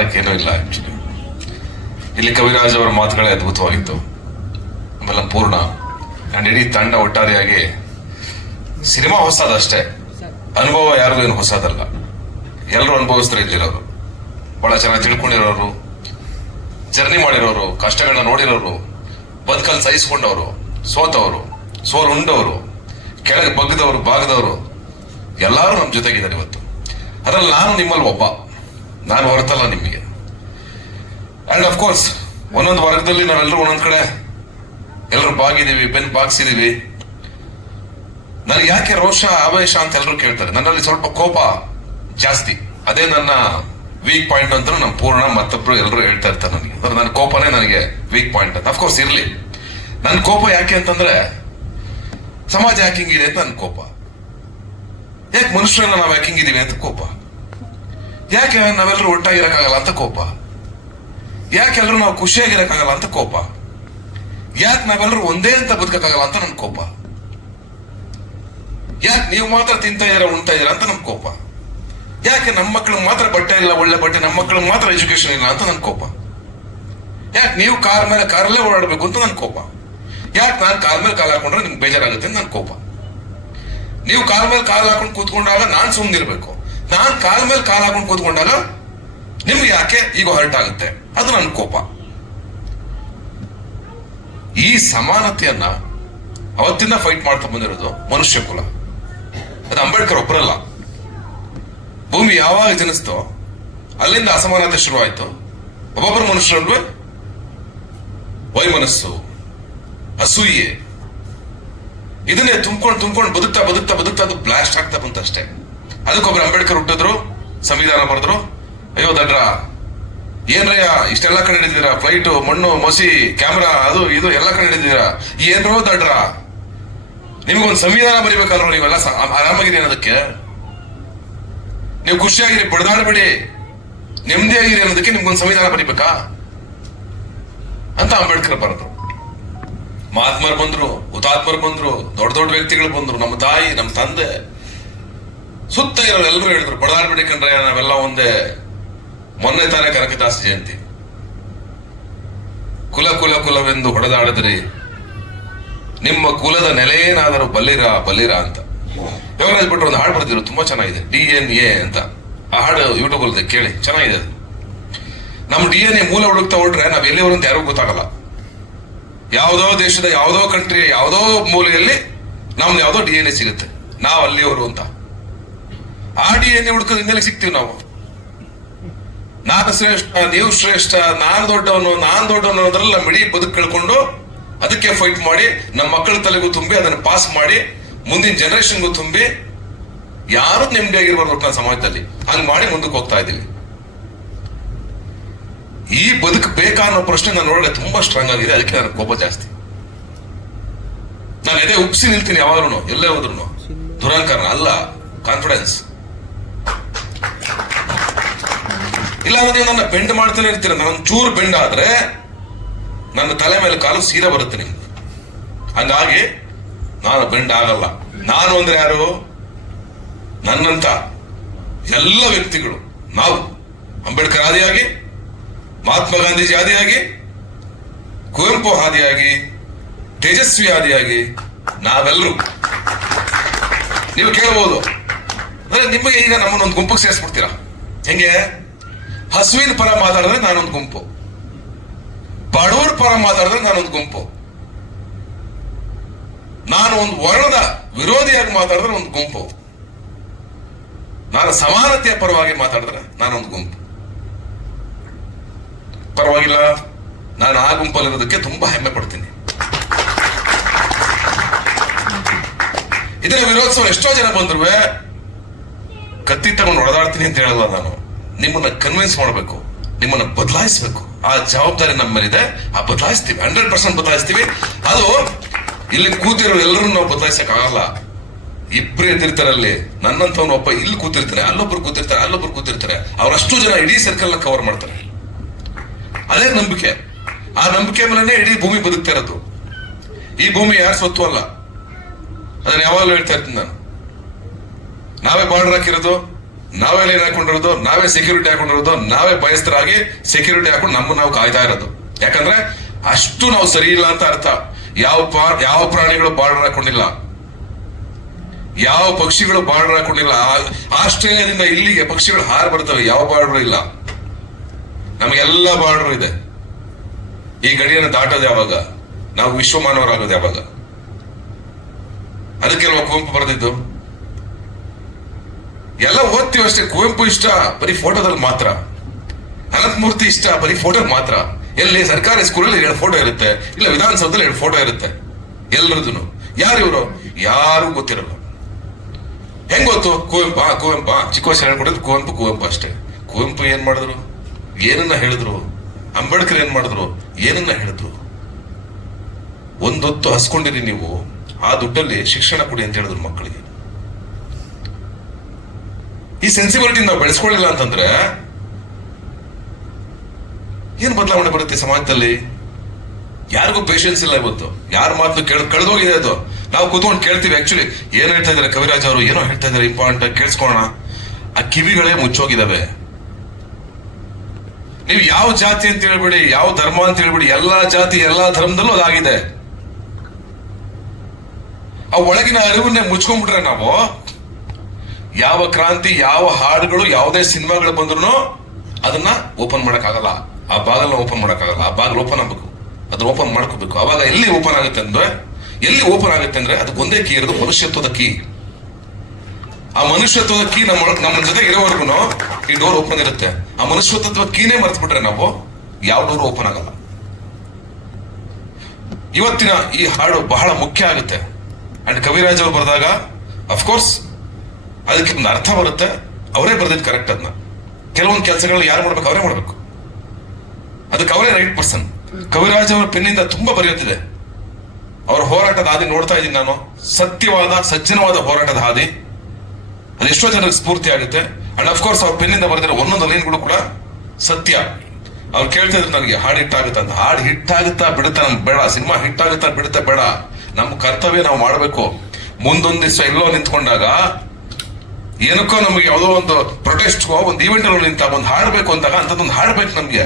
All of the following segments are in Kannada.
ಏನೂ ಇಲ್ಲ ಆಕ್ಚುಲಿ ಇಲ್ಲಿ ಕವಿರಾಜ್ ಅವರ ಮಾತುಗಳೇ ಅದ್ಭುತವಾಗಿತ್ತು. ಆಮೇಲೆ ಪೂರ್ಣ. ಅಂಡ್ ಇಡೀ ತಂಡ ಒಟ್ಟಾರೆಯಾಗಿ ಸಿನಿಮಾ ಹೊಸದಷ್ಟೇ. ಅನುಭವ ಯಾರಿಗೂ ಏನು ಹೊಸದಲ್ಲ. ಎಲ್ಲರೂ ಅನುಭವಿಸ್ತಾರೆ ಇಲ್ಲಿರೋರು. ಬಹಳ ಚೆನ್ನಾಗಿ ತಿಳ್ಕೊಂಡಿರೋರು. ಜರ್ನಿ ಮಾಡಿರೋರು, ಕಷ್ಟಗಳನ್ನ ನೋಡಿರೋರು. ಬದುಕಲ್ಲಿ ಸಹಿಸ್ಕೊಂಡವರು. ಸೋತವರು. ಸೋಲು ಉಂಡವರು. ಕೆಳಗೆ ಬಗ್ಗದವರು ಬಾಗದವರು. ಎಲ್ಲರೂ ನಮ್ಮ ಜೊತೆಗಿದ್ದಾರೆ ಇವತ್ತು. ಅದರಲ್ಲಿ ನಾನು ನಿಮ್ಮಲ್ಲಿ ಒಬ್ಬ. ನಾನು ಹೊರತಲ್ಲ ನಿಮಗೆ. ಅಂಡ್ ಆಫ್ ಕೋರ್ಸ್ ಒಂದೊಂದು ವರ್ಗದಲ್ಲಿ ನಾವೆಲ್ಲರೂ ಒಂದೊಂದು ಕಡೆ ಎಲ್ಲರೂ ಬಾಗಿದ್ದೀವಿ ಬೆನ್ ಬಾಗಿಸಿದೀವಿ ನನಗೆ ಯಾಕೆ ರೋಷ, ಆವೇಶ ಅಂತ ಎಲ್ಲರೂ ಕೇಳ್ತಾರೆ. ನನ್ನಲ್ಲಿ ಸ್ವಲ್ಪ ಕೋಪ ಜಾಸ್ತಿ. ಅದೇ ನನ್ನ ವೀಕ್ ಪಾಯಿಂಟ್ ಅಂತ ನಮ್ಮ ಪೂರ್ಣ ಮತ್ತೊಬ್ರು ಎಲ್ಲರೂ ಹೇಳ್ತಾ ಇರ್ತಾರೆ ನನಗೆ. ಅಂದ್ರೆ ನನ್ನ ಕೋಪನೇ ನನಗೆ ವೀಕ್ ಪಾಯಿಂಟ್ ಅಂತ. ಅಫ್ಕೋರ್ಸ್ ಇರ್ಲಿ. ನನ್ನ ಕೋಪ ಯಾಕೆ ಅಂತಂದ್ರೆ, ಸಮಾಜ ಹ್ಯಾಕಿಂಗ್ ಇದೆ ಅಂತ ನನ್ನ ಕೋಪ. ಯಾಕೆ ಮನುಷ್ಯರನ್ನ ನಾವು ಹ್ಯಾಕಿಂಗ್ ಇದ್ದೀವಿ ಅಂತ ಕೋಪ. ಯಾಕೆ ನಾವೆಲ್ಲರೂ ಒಟ್ಟಾಗಿರಕ್ಕಾಗಲ್ಲ ಅಂತ ಕೋಪ? ಯಾಕೆ ಎಲ್ಲರೂ ನಾವು ಖುಷಿಯಾಗಿರಕ್ಕಾಗಲ್ಲ ಅಂತ ಕೋಪ? ಯಾಕೆ ನಾವೆಲ್ಲರೂ ಒಂದೇ ಅಂತ ಬದುಕಕ್ಕಾಗಲ್ಲ ಅಂತ ನನ್ ಕೋಪ? ಯಾಕೆ ನೀವು ಮಾತ್ರ ತಿಂತಾ ಇದ್ರ ಉಣ್ತಾ ಇದೀರ ಅಂತ ನಮ್ ಕೋಪ? ಯಾಕೆ ನಮ್ಮ ಮಕ್ಕಳು ಮಾತ್ರ ಬಟ್ಟೆ ಇಲ್ಲ, ಒಳ್ಳೆ ಬಟ್ಟೆ ನಮ್ಮ ಮಕ್ಕಳು ಮಾತ್ರ ಎಜುಕೇಶನ್ ಇಲ್ಲ ಅಂತ ನನ್ ಕೋಪ? ಯಾಕೆ ನೀವು ಕಾರ್ ಮೇಲೆ ಕಾರಲ್ಲೇ ಓಡಾಡಬೇಕು ಅಂತ ನನ್ ಕೋಪ? ಯಾಕೆ ನಾನು ಕಾಲ್ ಮೇಲೆ ಕಾಲ್ ಹಾಕೊಂಡ್ರೆ ನಿಮ್ಗೆ ಬೇಜಾರಾಗುತ್ತೆ ಅಂತ ನನ್ ಕೋಪ? ನೀವು ಕಾರ್ ಮೇಲೆ ಕಾಲ್ ಹಾಕೊಂಡು ಕೂತ್ಕೊಂಡಾಗ ನಾನ್ ಸುಮ್ಮನಿರ್ಬೇಕು ನಾನ್ ಕಾಲ್ ಮೇಲೆ ಕಾಲ್ ಹಾಕೊಂಡು ಕೂತ್ಕೊಂಡಾಗ ನಿಮ್ಗೆ ಯಾಕೆ ಈಗ ಹರ್ಟ್ ಆಗುತ್ತೆ? ಅದು ನನ್ನ ಕೋಪ. ಈ ಸಮಾನತೆಯನ್ನ ಅವತ್ತಿಂದ ಫೈಟ್ ಮಾಡ್ತಾ ಬಂದಿರೋದು ಮನುಷ್ಯ ಕುಲ. ಅದು ಅಂಬೇಡ್ಕರ್ ಒಬ್ಬರಲ್ಲ ಭೂಮಿ ಯಾವಾಗ ಜನಿಸ್ತೋ, ಅಲ್ಲಿಂದ ಅಸಮಾನತೆ ಶುರುವಾಯ್ತು. ಒಬ್ಬೊಬ್ಬರ ಮನುಷ್ಯರಲ್ವೇ? ವೈಮನಸ್ಸು, ಅಸೂಯೆ. ಇದನ್ನೇ ತುಂಬ್ಕೊಂಡು ತುಂಬ್ಕೊಂಡು ಬದುಕ್ತಾ ಬದುಕ್ತಾ ಬದುಕ್ತಾ ಅದು ಬ್ಲಾಸ್ಟ್ ಆಗ್ತಾ ಬಂತಷ್ಟೇ. ಅದಕ್ಕೊಬ್ರು ಅಂಬೇಡ್ಕರ್ ಹುಟ್ಟಿದ್ರು, ಸಂವಿಧಾನ ಬರೆದ್ರು. ಅಯ್ಯೋ, ದಡ್ರ. ಏನ್ರಯ್ಯ, ಇಷ್ಟೆಲ್ಲ ಕಡೆ ಹಿಡಿದಿರಾ ಫ್ಲೈಟ್, ಮಣ್ಣು, ಮಸಿ, ಕ್ಯಾಮ್ರಾ, ಅದು ಇದು ಎಲ್ಲ ಕಡೆ ಹಿಡಿದಿರಾ ಏನ್ರೋ ದಡ್ರ. ನಿಮ್ಗೊಂದು ಸಂವಿಧಾನ ಬರಿಬೇಕಲ್ರೋ ನೀವೆಲ್ಲ ಆರಾಮಾಗಿದೆ ಅನ್ನೋದಕ್ಕೆ. ನೀವು ಖುಷಿಯಾಗಿರಿ ಬಡದಾಡಬೇಡಿ ನೆಮ್ಮದಿಯಾಗಿರಿ ಅನ್ನೋದಕ್ಕೆ ನಿಮ್ಗೊಂದು ಸಂವಿಧಾನ ಬರಿಬೇಕಾ? ಅಂತ ಅಂಬೇಡ್ಕರ್ ಬರೆದ್ರು. ಮಹಾತ್ಮರು ಬಂದ್ರು, ಹುತಾತ್ಮರು ಬಂದ್ರು, ದೊಡ್ಡ ದೊಡ್ಡ ವ್ಯಕ್ತಿಗಳು ಬಂದ್ರು, ನಮ್ಮ ತಾಯಿ, ನಮ್ಮ ತಂದೆ. ಸುತ್ತ ಇರೋರು ಎಲ್ಲರೂ ಹೇಳಿದ್ರು ಬಡದಾಡ್ಬಿಡಿ ಕಂಡ್ರೆ ನಾವೆಲ್ಲ ಒಂದೇ. ಮೊನ್ನೆ ತಾನೇ ಕನಕದಾಸ ಜಯಂತಿ. ಕುಲ ಕುಲ ಕುಲವೆಂದು ಹೊಡೆದಾಡಿದ್ರಿ. ನಿಮ್ಮ ಕುಲದ ನೆಲೆಯೇನಾದರೂ ಬಲ್ಲಿರ ಬಲ್ಲಿರ ಅಂತ. ಯೋಗರಾಜ್ ಭಟ್ರು ಒಂದು ಹಾಡು ಬರ್ತಿದ್ರು ತುಂಬಾ ಚೆನ್ನಾಗಿದೆ. ಡಿ ಎನ್ ಎ ಅಂತ. ಆ ಹಾಡು ಯೂಟ್ಯೂಬ್ ಅಲ್ಲಿ ಕೇಳಿ, ಚೆನ್ನಾಗಿದೆ ಅದು. ನಮ್ಮ ಡಿ ಎನ್ ಎ ಮೂಲ ಹುಡುಕ್ತಾ ಹೊರಟ್ರೆ ನಾವ್ ಎಲ್ಲಿವರು ಅಂತ ಯಾರಿಗೂ ಗೊತ್ತಾಗಲ್ಲ. ಯಾವುದೋ ದೇಶದ ಯಾವುದೋ ಕಂಟ್ರಿಯ ಯಾವುದೋ ಮೂಲೆಯಲ್ಲಿ ನಮ್ದು ಯಾವುದೋ ಡಿ ಎನ್ ಎ ಸಿಗುತ್ತೆ. ನಾವು ಅಲ್ಲಿಯವರು ಅಂತ. ಆ ಡಿ ಎನ್ ಎ ಹುಡುಕೋದು ಹಿಂದೆಲೆ ಸಿಗ್ತೀವಿ ನಾವು. ನಾನು ಶ್ರೇಷ್ಠ, ನೀವು ಶ್ರೇಷ್ಠ, ನಾನು ದೊಡ್ಡವನು, ನಾನ್ ದೊಡ್ಡವನು ಅದ್ರಲ್ಲ ಮಿಡಿ ಬದುಕು ಕಳ್ಕೊಂಡು ಅದಕ್ಕೆ ಫೈಟ್ ಮಾಡಿ ನಮ್ಮ ಮಕ್ಕಳ ತಲೆಗೂ ತುಂಬಿ, ಅದನ್ನು ಪಾಸ್ ಮಾಡಿ, ಮುಂದಿನ ಜನರೇಷನ್ಗೂ ತುಂಬಿ, ಯಾರು ನೆಮ್ಮದಿಯಾಗಿರ್ಬಾರ್ದು ಒಟ್ಟಿನ ಸಮಾಜದಲ್ಲಿ. ಹಂಗ್ ಮಾಡಿ ಮುಂದಕ್ಕೆ ಹೋಗ್ತಾ ಇದ್ದೀವಿ. ಈ ಬದುಕು ಬೇಕಾ ಅನ್ನೋ ಪ್ರಶ್ನೆ ನಾನು ಒಳಗಡೆ ತುಂಬಾ ಸ್ಟ್ರಾಂಗ್ ಆಗಿದೆ, ಅದಕ್ಕೆ ನನ್ನ ಕೋಪ ಜಾಸ್ತಿ. ನಾನು ಎದೆ ಉಪ್ಸಿ ನಿಲ್ತೀನಿ ಯಾವಾಗ್ಲೂ ಎಲ್ಲೇ ಹೋದ್ರು ದುರಂಕಾರ ಅಲ್ಲ ಕಾನ್ಫಿಡೆನ್ಸ್ ಇಲ್ಲ ಅಂದ್ರೆ ನನ್ನ ಬೆಂಡ್ ಮಾಡ್ತಾನೆ ಇರ್ತೀರ ನಾನು ಚೂರು ಬೆಂಡ್ ಆದ್ರೆ ನನ್ನ ತಲೆ ಮೇಲೆ ಕಾಲು ಸೀದಾ ಬರುತ್ತೆ ನಿಮ್ಗೆ. ಹಂಗಾಗಿ ನಾನು ಬೆಂಡ್ ಆಗಲ್ಲ. ನಾನು ಅಂದ್ರೆ ಯಾರು? ನನ್ನಂತ ಎಲ್ಲ ವ್ಯಕ್ತಿಗಳು. ನಾವು ಅಂಬೇಡ್ಕರ್ ಆದಿಯಾಗಿ, ಮಹಾತ್ಮ ಗಾಂಧೀಜಿ ಆದಿಯಾಗಿ, ಕುವೆಂಪು ಆದಿಯಾಗಿ, ತೇಜಸ್ವಿ ಆದಿಯಾಗಿ ನಾವೆಲ್ಲರೂ ನೀವು ಕೇಳಬಹುದು ಅಂದ್ರೆ ನಿಮಗೆ ಈಗ ನಮ್ಮನ್ನೊಂದು ಗುಂಪಿಗೆ ಸೇರಿಸ್ಬಿಡ್ತೀರಾ? ಹೆಂಗೆ? ಹಸುವಿನ ಪರ ಮಾತಾಡಿದ್ರೆ ನಾನೊಂದು ಗುಂಪು. ಬಡವರ ಪರ ಮಾತಾಡಿದ್ರೆ ನಾನೊಂದು ಗುಂಪು. ನಾನು ಒಂದು ವರ್ಣದ ವಿರೋಧಿಯಾಗಿ ಮಾತಾಡಿದ್ರೆ ಒಂದು ಗುಂಪು. ನಾನು ಸಮಾನತೆಯ ಪರವಾಗಿ ಮಾತಾಡಿದ್ರೆ ನಾನೊಂದು ಗುಂಪು. ಪರವಾಗಿಲ್ಲ, ನಾನು ಆ ಗುಂಪಲ್ಲಿರೋದಕ್ಕೆ ತುಂಬಾ ಹೆಮ್ಮೆ ಪಡ್ತೀನಿ. ಇದರ ವಿರೋಧಿಸುವ ಎಷ್ಟೋ ಜನ ಬಂದ್ರು ಕತ್ತಿ ತಗೊಂಡು ಹೊಡೆದಾಡ್ತೀನಿ ಅಂತ ಹೇಳಲ್ಲ ನಾನು. ನಿಮ್ಮನ್ನ ಕನ್ವಿನ್ಸ್ ಮಾಡಬೇಕು, ನಿಮ್ಮನ್ನ ಬದಲಾಯಿಸಬೇಕು. ಆ ಜವಾಬ್ದಾರಿ ನಮ್ಮ ಮೇಲಿದೆ ಆ ಬದಲಾಯಿಸ್ತೀವಿ. Hundred percent ಬದಲಾಯಿಸ್ತೀವಿ. ಅದು ಇಲ್ಲಿ ಕೂತಿರೋ ಎಲ್ಲರೂ ನಾವು ಬದಲಾಯಿಸಕ್ ಆಗಲ್ಲ ಇಬ್ರು ಎದ್ದಿರ್ತಾರೆ ಅಲ್ಲಿ ನನ್ನಂತವನು ಒಬ್ಬ ಇಲ್ಲಿ ಕೂತಿರ್ತಾರೆ, ಅಲ್ಲೊಬ್ರು ಕೂತಿರ್ತಾರೆ ಅಲ್ಲೊಬ್ರು ಕೂತಿರ್ತಾರೆ. ಅವರಷ್ಟು ಜನ ಇಡೀ ಸರ್ಕಲ್ನ ಕವರ್ ಮಾಡ್ತಾರೆ. ಅದೇ ನಂಬಿಕೆ. ಆ ನಂಬಿಕೆ ಮೇಲೆ ಇಡೀ ಭೂಮಿ ಬದುಕ್ತಾ ಇರೋದು. ಈ ಭೂಮಿ ಯಾರ ಸ್ವತ್ತು ಅಲ್ಲ. ಅದನ್ನ ಯಾವಾಗಲೂ ಹೇಳ್ತಾ ಇರ್ತೀನಿ ನಾನು. ನಾವೇ ಬಾರ್ಡರ್ ಹಾಕಿರೋದು. ನಾವೇ ಲೈನ್ ಹಾಕೊಂಡಿರೋದು? ನಾವೇ ಸೆಕ್ಯೂರಿಟಿ ಹಾಕೊಂಡಿರೋದು. ನಾವೇ ಬಯಸ್ತರಾಗಿ ಸೆಕ್ಯೂರಿಟಿ ಹಾಕೊಂಡು ನಮ್ಮ ನಾವು ಕಾಯ್ತಾ ಇರೋದು. ಯಾಕಂದ್ರೆ ಅಷ್ಟು ನಾವು ಸರಿ ಇಲ್ಲ ಅಂತ ಅರ್ಥ. ಯಾವ ಯಾವ ಪ್ರಾಣಿಗಳು ಬಾರ್ಡರ್ ಹಾಕೊಂಡಿಲ್ಲ. ಯಾವ ಪಕ್ಷಿಗಳು ಬಾರ್ಡರ್ ಹಾಕೊಂಡಿಲ್ಲ. ಆಸ್ಟ್ರೇಲಿಯಾದಿಂದ ಇಲ್ಲಿಗೆ ಪಕ್ಷಿಗಳು ಹಾರ್ ಬರ್ತವೆ. ಯಾವ ಬಾರ್ಡರ್ ಇಲ್ಲ. ನಮಗೆಲ್ಲ ಬಾರ್ಡರ್ ಇದೆ. ಈ ಗಡಿಯನ್ನು ದಾಟೋದು ಯಾವಾಗ? ನಾವು ವಿಶ್ವಮಾನವರಾಗೋದು ಯಾವಾಗ? ಅದಕ್ಕೆಲ್ವ ಕುವೆಂಪು ಬರೆದಿದ್ದು? ಎಲ್ಲ ಓದ್ತೀವಿ ಅಷ್ಟೇ. ಕುವೆಂಪು ಇಷ್ಟ, ಬರೀ ಫೋಟೋದಲ್ಲಿ ಮಾತ್ರ. ಅನಂತಮೂರ್ತಿ ಇಷ್ಟ, ಬರೀ ಫೋಟೋ ಮಾತ್ರ. ಎಲ್ಲಿ ಸರ್ಕಾರಿ ಸ್ಕೂಲಲ್ಲಿ ಎರಡು ಫೋಟೋ ಇರುತ್ತೆ, ಇಲ್ಲ ವಿಧಾನಸೌಧದಲ್ಲಿ ಎರಡು ಫೋಟೋ ಇರುತ್ತೆ. ಎಲ್ರದ್ದು ಯಾರು ಇವರು? ಯಾರು ಗೊತ್ತಿರಲ್ಲ. ಹೆಂಗ್ ಗೊತ್ತು? ಕುವೆಂಪು ಕುವೆಂಪು ಚಿಕ್ಕ ವಯಸ್ಸು ಹೇಳ್ಕೊಡಿದ್ರು ಕುವೆಂಪು ಕುವೆಂಪು ಅಷ್ಟೇ. ಕುವೆಂಪು ಏನ್ ಮಾಡಿದ್ರು? ಏನನ್ನ ಹೇಳಿದ್ರು? ಅಂಬೇಡ್ಕರ್ ಏನ್ ಮಾಡಿದ್ರು? ಏನನ್ನ ಹೇಳಿದ್ರು? ಒಂದೊತ್ತು ಹಸ್ಕೊಂಡಿರಿ ನೀವು. ಆ ದುಡ್ಡಲ್ಲಿ ಶಿಕ್ಷಣ ಕೊಡಿ ಅಂತ ಹೇಳಿದ್ರು ಮಕ್ಕಳಿಗೆ. ಈ ಸೆನ್ಸಿಬಿಲಿಟಿ ನಾವು ಬೆಳೆಸ್ಕೊಳ್ಳಿಲ್ಲ ಅಂತಂದ್ರೆ ಏನ್ ಬದಲಾವಣೆ ಬರುತ್ತೆ ಸಮಾಜದಲ್ಲಿ? ಯಾರಿಗೂ ಪೇಷನ್ಸ್ ಇಲ್ಲ ಇವತ್ತು. ಯಾರ ಮಾತು ಕೇಳ, ಕಳೆದೋಗಿದೆ ಅದು. ನಾವು ಕೂತ್ಕೊಂಡು ಕೇಳ್ತೀವಿ ಆಕ್ಚುಲಿ ಏನ್ ಹೇಳ್ತಾ ಇದಾರೆ ಕವಿರಾಜ್ ಅವರು? ಏನೋ ಹೇಳ್ತಾ ಇದಾರೆ ಇಂಪಾರ್ಟೆಂಟ್ ಕೇಳಿಸ್ಕೊಳ್ಳೋಣ. ಆ ಕಿವಿಗಳೇ ಮುಚ್ಚೋಗಿದಾವೆ. ನೀವು ಯಾವ ಜಾತಿ ಅಂತ ಹೇಳ್ಬಿಡಿ, ಯಾವ ಧರ್ಮ ಅಂತ ಹೇಳ್ಬಿಡಿ, ಎಲ್ಲಾ ಜಾತಿ, ಎಲ್ಲಾ ಧರ್ಮದಲ್ಲೂ ಅದಾಗಿದೆ. ಆ ಒಳಗಿನ ಅರಿವನ್ನೇ ಮುಚ್ಕೊಂಡ್ಬಿಟ್ರೆ ನಾವು ಯಾವ ಕ್ರಾಂತಿ, ಯಾವ ಹಾಡುಗಳು, ಯಾವುದೇ ಸಿನಿಮಾಗಳು ಬಂದ್ರು ಅದನ್ನ ಓಪನ್ ಮಾಡಕ್ಕಾಗಲ್ಲ. ಆ ಬಾಗಲ್ನ ಓಪನ್ ಮಾಡಕ್ಕಾಗಲ್ಲ. ಆ ಬಾಗಿಲು ಓಪನ್ ಆಗ್ಬೇಕು. ಅದನ್ನ ಓಪನ್ ಮಾಡ್ಕೋಬೇಕು. ಅವಾಗ ಎಲ್ಲಿ ಓಪನ್ ಆಗುತ್ತೆ ಅಂದ್ರೆ, ಎಲ್ಲಿ ಓಪನ್ ಆಗುತ್ತೆ ಅಂದ್ರೆ ಅದು ಒಂದೇ ಕೀ ಇರೋದು ಮನುಷ್ಯತ್ವದ ಕೀ. ಆ ಮನುಷ್ಯತ್ವದ ಕೀ ನಮ್ಮ ನಮ್ಮ ಜೊತೆ ಇರೋವರೆಗೂ ಈ ಡೋರ್ ಓಪನ್ ಇರುತ್ತೆ. ಆ ಮನುಷ್ಯತ್ವದ ಕೀನೇ ಮರೆತು ಬಿಟ್ರೆ ನಾವು ಯಾವ ಡೋರ್ ಓಪನ್ ಆಗಲ್ಲ. ಇವತ್ತಿನ ಈ ಹಾಡು ಬಹಳ ಮುಖ್ಯ ಆಗುತ್ತೆ. ಅಂಡ್ ಕವಿರಾಜ್ ಅವರು ಬರೆದಾಗ ಅಫ್ಕೋರ್ಸ್ ಅದಕ್ಕೆ ಒಂದು ಅರ್ಥ ಬರುತ್ತೆ. ಅವರೇ ಬರೆದಿದ್ದು ಕರೆಕ್ಟ್ ಅದನ್ನ ಕೆಲವೊಂದು ಕೆಲಸಗಳನ್ನ ಯಾರು ಮಾಡ್ಬೇಕು, ಅವರೇ ಮಾಡ್ಬೇಕು. ಅದಕ್ಕೆ ಅವರೇ ರೈಟ್ ಪರ್ಸನ್ ಕವಿರಾಜ್ ಅವರ ಪೆನ್ನಿಂದ ತುಂಬಾ ಬರೆಯುತ್ತಿದೆ. ಅವರ ಹೋರಾಟದ ಹಾದಿ ನೋಡ್ತಾ ಇದ್ದೀನಿ ನಾನು. ಸತ್ಯವಾದ, ಸಜ್ಜನವಾದ ಹೋರಾಟದ ಹಾದಿ. ಅದು ಎಷ್ಟೋ ಜನರಿಗೆ ಸ್ಫೂರ್ತಿ ಆಗುತ್ತೆ. ಅಂಡ್ ಅಫ್ಕೋರ್ಸ್ ಅವ್ರ ಪೆನ್ನಿಂದ ಬರೆದಿರೋ ಒಂದೊಂದು ಲೈನ್ಗಳು ಕೂಡ ಸತ್ಯ. ಅವ್ರು ಕೇಳ್ತಾ ಇದ್ರು ನನಗೆ, ಹಾಡು ಆಗುತ್ತೆ ಅಂತ. ಹಾಡು ಹಿಟ್ಟಾಗುತ್ತಾ ಬಿಡುತ್ತಾ ನಮ್ಗೆ ಬೇಡ. ಸಿನಿಮಾ ಹಿಟ್ ಆಗುತ್ತಾ ಬಿಡುತ್ತೆ ಬೇಡ. ನಮ್ಮ ಕರ್ತವ್ಯ ನಾವು ಮಾಡಬೇಕು. ಮುಂದೊಂದು ದಿವಸ ಎಲ್ಲೋ ನಿಂತ್ಕೊಂಡಾಗ ಏನಕ್ಕೋ ನಮಗೆ ಯಾವುದೋ ಒಂದು ಪ್ರೊಟೆಸ್ಟ್ಗೋ ಒಂದು ಈವೆಂಟ್ ಅಲ್ಲಿ ನಿಂತ ಒಂದು ಹಾಡ್ಬೇಕು ಅಂದಾಗ ಅಂತದೊಂದು ಹಾಡ್ಬೇಕು ನಮ್ಗೆ.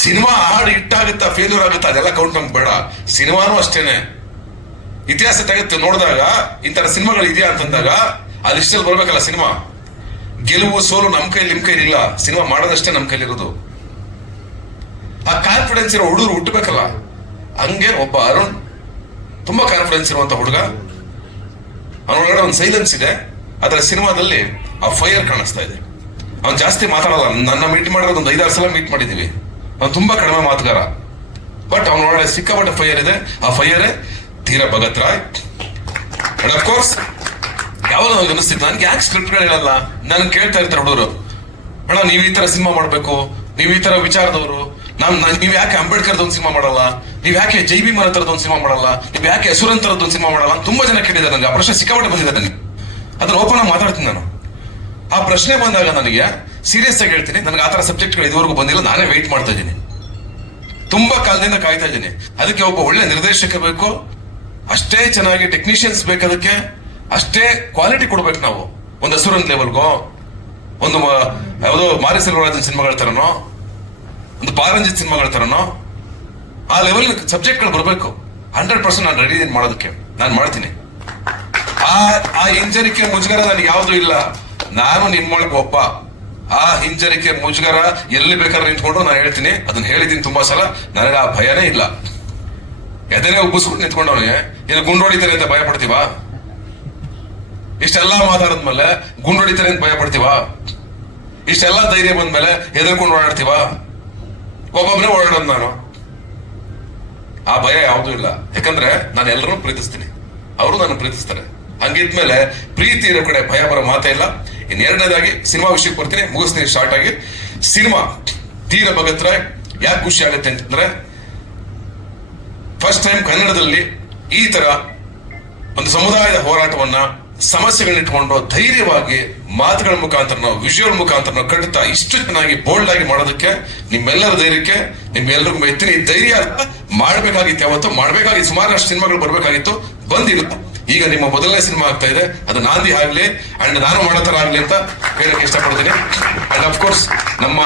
ಸಿನಿಮಾ ಹಾಡು ಹಿಟ್ಟಾಗುತ್ತಾ ಫೇಲ್ಯೂರ್ ಆಗುತ್ತಾ ಅದೆಲ್ಲ ಕೌಂಟ್ ನಮ್ಗೆ ಬೇಡ. ಸಿನಿಮಾನು ಅಷ್ಟೇನೆ. ಇತಿಹಾಸ ತೆಗೆದು ನೋಡಿದಾಗ ಇಂತರ ಸಿನಿಮಾಗಳು ಇದೆಯಾ ಅಂತಂದಾಗ, ಆ ಲಿಸ್ಟಲ್ಲಿ ಬರ್ಬೇಕಲ್ಲ ಸಿನಿಮಾ. ಗೆಲುವು, ಸೋಲು ನಮ್ ಕೈಲಿ, ನಿಮ್ ಕೈಲಿ ಇಲ್ಲ ಸಿನಿಮಾ ಮಾಡೋದಷ್ಟೇ ನಮ್ ಕೈಲಿರೋದು. ಆ ಕಾನ್ಫಿಡೆನ್ಸ್ ಇರೋ ಹುಡುಗರು ಹುಟ್ಟಬೇಕಲ್ಲ. ಹಂಗೆ ಒಬ್ಬ ಅರುಣ್, ತುಂಬಾ ಕಾನ್ಫಿಡೆನ್ಸ್ ಇರುವಂತ ಹುಡುಗ. ಅವನೊಳಗಡೆ ಒಂದು ಸೈಲೆನ್ಸ್ ಇದೆ. ಅದರ ಸಿನಿಮಾದಲ್ಲಿ ಆ ಫೈರ್ ಕಾಣಿಸ್ತಾ ಇದೆ. ಅವ್ನು ಜಾಸ್ತಿ ಮಾತಾಡಲ್ಲ. ನನ್ನ ಮೀಟ್ ಮಾಡಿರೋದು ಒಂದು ಐದಾರು ಸಲ ಮೀಟ್ ಮಾಡಿದೀವಿ. ಅವ್ನು ತುಂಬಾ ಕಡಿಮೆ ಮಾತುಗಾರ. ಬಟ್ ಅವನೊಳಗಡೆ ಸಿಕ್ಕಾಪಟ್ಟೆ ಫೈರ್ ಇದೆ. ಆ ಫೈರೇ Dheera Bhagat Roy. And of course ಯಾವಾಗ ನನಗೆ ಅನಿಸ್ತಿತ್ತು ನನ್ಗೆ ಯಾಕೆ ಸ್ಕ್ರಿಪ್ಟ್ಗಳು ಹೇಳಲ್ಲ? ನಾನು ಕೇಳ್ತಾ ಇರ್ತಾರೆ ಹುಡುಗರು. ಅಣ್ಣ, ನೀವು ಈ ತರ ಸಿನಿಮಾ ಮಾಡಬೇಕು. ನೀವು ಈ ತರ ವಿಚಾರದವರು. ನಾನು ನೀವು ಯಾಕೆ ಅಂಬೇಡ್ಕರ್ ಒಂದು ಸಿನಿಮಾ ಮಾಡಲ್ಲ? ನೀವ್ ಯಾಕೆ ಜೈ ಭೀಮ್ ತರದ ಒಂದು ಸಿನಿಮಾ ಮಾಡಲ್ಲ? ನೀವ್ ಯಾಕೆ ತರದ ಒಂದು ಸಿನಿಮಾ ಮಾಡಲ್ಲ ತುಂಬಾ ಜನ ಕೇಳಿದ್ದಾರೆ ನನಗೆ ಆ ಪ್ರಶ್ನೆ ಸಿಕ್ಕಾಪಟ್ಟೆ ಬಂದಿದೆ ನನಗೆ. ಅದನ್ನ ಓಪನ್ ಆಗಿ ಮಾತಾಡ್ತೀನಿ ನಾನು. ಆ ಪ್ರಶ್ನೆ ಬಂದಾಗ ನನಗೆ ಸೀರಿಯಸ್ ಆಗಿ ಹೇಳ್ತೀನಿ. ನನಗೆ ಆತರ ತರ ಸಬ್ಜೆಕ್ಟ್ಗಳು ಇದುವರೆಗೂ ಬಂದಿಲ್ಲ. ನಾನೇ ವೆಯ್ಟ್ ಮಾಡ್ತಾ ಇದ್ದೀನಿ. ತುಂಬಾ ಕಾಲದಿಂದ ಕಾಯ್ತಾ ಇದ್ದೀನಿ. ಅದಕ್ಕೆ ಒಬ್ಬ ಒಳ್ಳೆ ನಿರ್ದೇಶಕ ಬೇಕು. ಅಷ್ಟೇ ಚೆನ್ನಾಗಿ ಟೆಕ್ನಿಷಿಯನ್ಸ್ ಬೇಕು ಅದಕ್ಕೆ. ಅಷ್ಟೇ ಕ್ವಾಲಿಟಿ ಕೊಡ್ಬೇಕು ನಾವು. ಒಂದು ಹಸುರನ್ ಲೆವೆಲ್ಗೋ ಒಂದು ಯಾವುದೋ ಮಾರಿ ಸೆಲ್ವರಾಜನ್ ಸಿನಿಮಾಗಳ ತರನೋ. ಒಂದು ಪಾರಂಜಿತ್ ಸಿನಿಮಾಗಳ ತರನೋ. ಆ ಲೆವೆಲ್ ಸಬ್ಜೆಕ್ಟ್ಗಳು ಬರಬೇಕು. ಹಂಡ್ರೆಡ್ ಪರ್ಸೆಂಟ್ ನಾನು ರೆಡಿ ಇದೀನಿ ಮಾಡೋದಕ್ಕೆ. ನಾನು ಮಾಡ್ತೀನಿ. ಆ ಆ ಹಿಂಜರಿಕೆ ಮುಜುಗರ ನನಗೆ ಯಾವುದು ಇಲ್ಲ. ನಾನು ನಿಮ್ಮೊಳಗೆ ಒಬ್ಬ. ಆ ಹಿಂಜರಿಕೆ ಮುಜುಗರ ಎಲ್ಲಿ ಬೇಕಾದ್ರೆ ನಿಂತ್ಕೊಂಡು ನಾನು ಹೇಳ್ತೀನಿ. ಅದನ್ನ ಹೇಳಿದ್ದೀನಿ ತುಂಬಾ ಸಲ. ನನಗೆ ಆ ಭಯನೇ ಇಲ್ಲ. ಎದೆನೇ ಉಬ್ಬಿಸ್ಕೊಂಡು ನಿಂತ್ಕೊಂಡವನಿಗೆ ಇನ್ನು ಗುಂಡೋಡಿತಾರೆ ಅಂತ ಭಯ ಪಡ್ತೀವಾ ಇಷ್ಟೆಲ್ಲ ಮಾತಾಡಿದ್ಮೇಲೆ ಗುಂಡೊಡಿತಾರೆ ಅಂತ ಭಯ ಪಡ್ತೀವಾ ಇಷ್ಟೆಲ್ಲ ಧೈರ್ಯ ಬಂದ್ಮೇಲೆ ಹೆದರ್ಕೊಂಡು ಓಡಾಡ್ತೀವಾ? ಒಬ್ಬೊಬ್ಬನೇ ಓಡಾಡೋದು ನಾನು. ಆ ಭಯ ಯಾವುದೂ ಇಲ್ಲ. ಯಾಕಂದ್ರೆ ನಾನು ಎಲ್ಲರೂ ಪ್ರೀತಿಸ್ತೀನಿ. ಅವರು ನನ್ನ ಪ್ರೀತಿಸ್ತಾರೆ. ಹಂಗಿದ್ಮೇಲೆ ಪ್ರೀತಿ ಇರೋ ಕಡೆ ಭಯ ಬರೋ ಮಾತೇ ಇಲ್ಲ. ಇನ್ನೆರಡನೇದಾಗಿ ಸಿನಿಮಾ ವಿಷಯಕ್ಕೆ ಬರ್ತೀನಿ. ಮುಗಿಸ್ತೀನಿ ಸ್ಟಾರ್ಟ್ ಆಗಿ. ಸಿನಿಮಾ ತೀರ ಭಗತ್ ರಾಯ್ ಯಾಕೆ ಖುಷಿ ಆಗುತ್ತೆ ಅಂತಂದ್ರೆ ಫಸ್ಟ್ ಟೈಮ್ ಕನ್ನಡದಲ್ಲಿ ಈ ತರ ಒಂದು ಸಮುದಾಯದ ಹೋರಾಟವನ್ನ ಸಮಸ್ಯೆಗಳನ್ನ ಇಟ್ಕೊಂಡು ಧೈರ್ಯವಾಗಿ ಮಾತುಗಳ ಮುಖಾಂತರ ವಿಷಯಗಳ ಮುಖಾಂತರ ಕಟ್ಟುತ್ತಾ ಇಷ್ಟು ಚೆನ್ನಾಗಿ ಬೋಲ್ಡ್ ಆಗಿ ಮಾಡೋದಕ್ಕೆ ನಿಮ್ಮೆಲ್ಲರ ಧೈರ್ಯಕ್ಕೆ ನಿಮ್ಮೆಲ್ಲರಿಗೂ ಎತ್ತಿನ ಈ ಧೈರ್ಯ ಮಾಡ್ಬೇಕಾಗಿತ್ತು, ಯಾವತ್ತು ಮಾಡಬೇಕಾಗಿ ಸುಮಾರಷ್ಟು ಸಿನಿಮಾಗಳು ಬರಬೇಕಾಗಿತ್ತು, ಬಂದಿಲ್ಲ. ಈಗ ನಿಮ್ಮ ಮೊದಲನೇ ಸಿನಿಮಾ ಆಗ್ತಾ ಇದೆ, ಅದು ನಾಂದಿ ಆಗ್ಲಿ ಅಂಡ್ ನಾನು ಮಾಡೋ ತರ ಆಗ್ಲಿ ಅಂತ ಹೇಳಕ್ ಇಷ್ಟಪಡ್ತೀನಿ. ಅಂಡ್ ಅಫ್ಕೋರ್ಸ್ ನಮ್ಮ